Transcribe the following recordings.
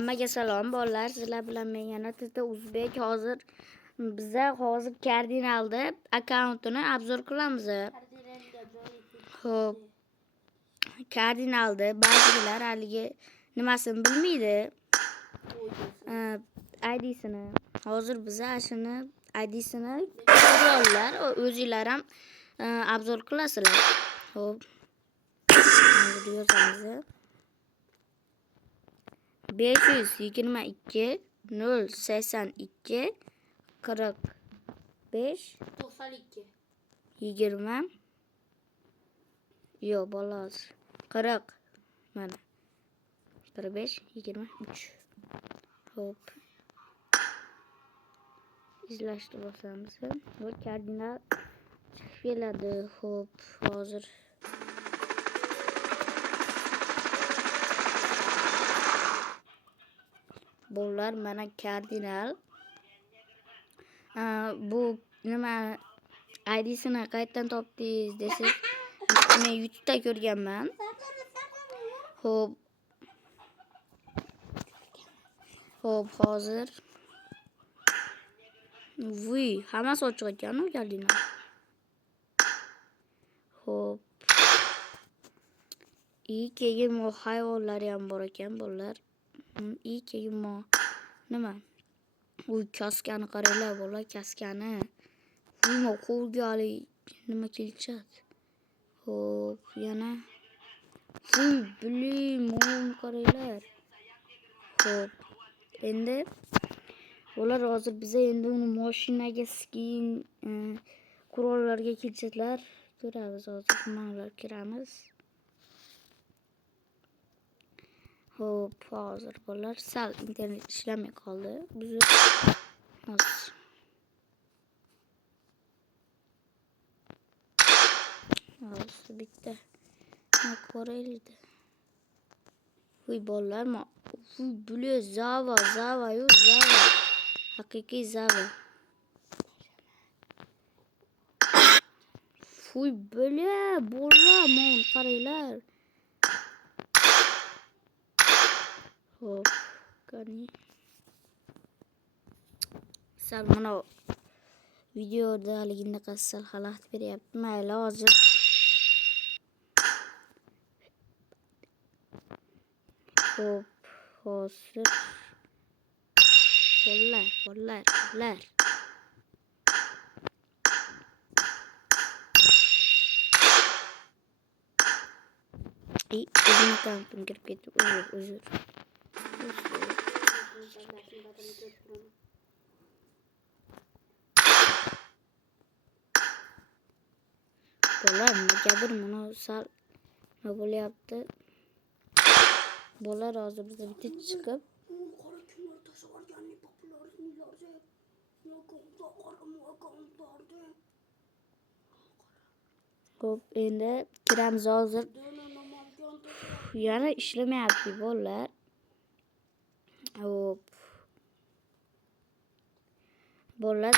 Hammaga salom bolalar. Sizlar bilan men yana Tita Uzbek. Hozir kardinalni akkauntini obzor qilamiz. Xo'p. Kardinalni ba'zilar haligi nimasini bilmaydi. ID'sini. Hozir biz shuni ID'sini ko'rganlar, o'zingizlar ham obzor qilasizlar. Xo'p. Hozir yozamiz. 522 082 45 92 20 Yo bolas 40 mana 45 23 Hop. İzlashni bosamiz. Bu kardinal chiqib keladi. Hop, hozir Bunlar mana kardinal. Bu nima ID'sini qayerdan topdingiz desiz, men YouTube'da ko'rganman. Xo'p. Hozir. Vuy, hammasi ochiq ekan-ku kardinal. Xo'p. Keyin hayvonlar ham bor ekan bolalar. Keyin nima? Uy, kaskani qaranglar bolalar, kaskani. Nima qo'lgali nima kelchadi. Xo'p, yana. Bilim, qaranglar. Xo'p. Endi ular hozir biza endi uni mashinaga skin qurollarga kelchadilar. Ko'ramiz hozir nimalar kiramiz. Hop, hozir bolalar sal internet ishlamay qoldi. Biz hozir bitta ko'raylik. Uy bolalar, bular Zava. Haqiqiy Zava. Bolalar, mana qaranglar. Hop, qani. Sal mana videoda haliginda sal xalaqit beryapti. Mayli, hozir hop, hozir bolalar. O'zim akkauntim kirib ketdi. Uzr. Bolalar, negadir buni sal nima bo'lyapti? Bolalar hozir bizga bitta chiqib Xo'p, endi kiramiz hozir. Yana ishlamayapti bolalar. Hop. Bolalar,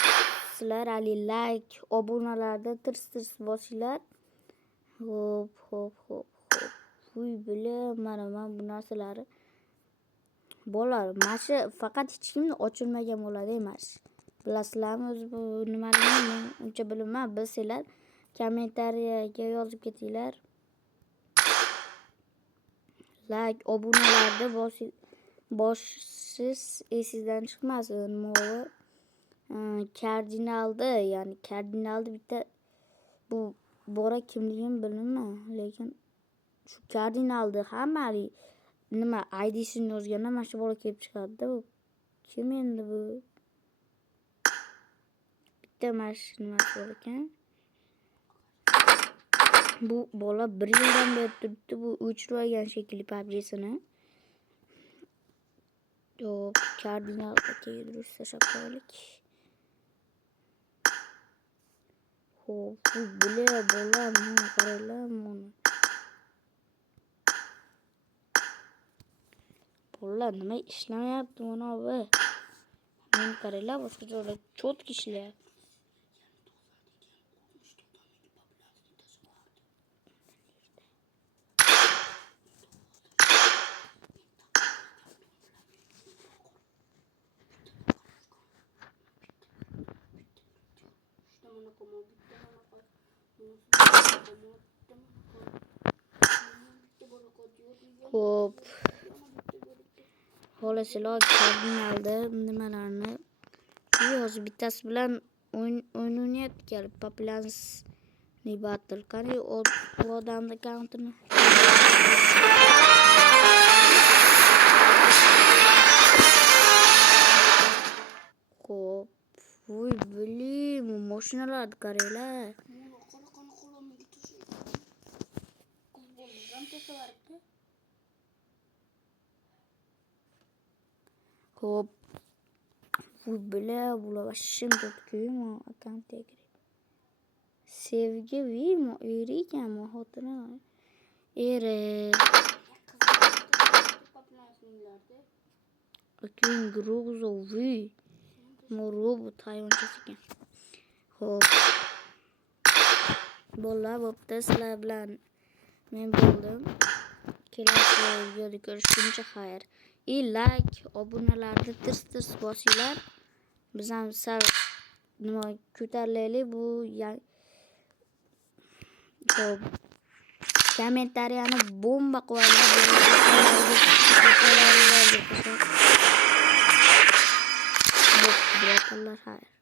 sizlar ali like, obunalarda tirs bosinglar. Hop. Uy, bilim, mana bu narsalarni. Bolalar, mana shu faqat hech kimni ochilmagan bo'ladi emas. Bilasizlarmi, o'zi bu nimaligini men uncha bilmayman. Bilsanglar kommentariyaga yozib ketinglar. Like, obunalarni bosish esingizdan chiqmasin. Kardinalni bitta bu bora kimligini bilmayman, lekin shu kardinalni hammali nima ID'sini yozganda mana shu bola kelib chiqadi-da. Bu kim endi bu? Bitta mana shu nima bor ekan. Bu bola 1 yildan beri turibdi. Bu o'chirib olgan shekilli PUBG'sini. Hop, kardinal akaga durust tashlab qo'yaylik. Hop, bular bolalar, mana qaranglar buni. Bolalar, nima ishlamayapti mana bu? Mana qaranglar, boshqa joyda cho'tki ishlayapti. Hop. Xolasizlar kardinalda nimalarni hozir bittasi bilan o'yin o'ynayotgan Paplans battle qani o odamni countini hop. Voy bilim mashinalar qaranglar. Hop. Bu bile bulaşın tutkuyum o akante girip. Sevgi vi mi? Öyriyken mi? Hatırına. Evet. Akın grubu vi. Moru hayvançası. Hop. Bolla bopta sizlar bilan men bo'ldim. Kelasi videoda ko'rishguncha xayr. Like, obunalarni tirs bosinglar. Biz ham sal nima ko'tarilaylik bu hop. Kommentariyani bomba qo'yinglar. Hop, xayr.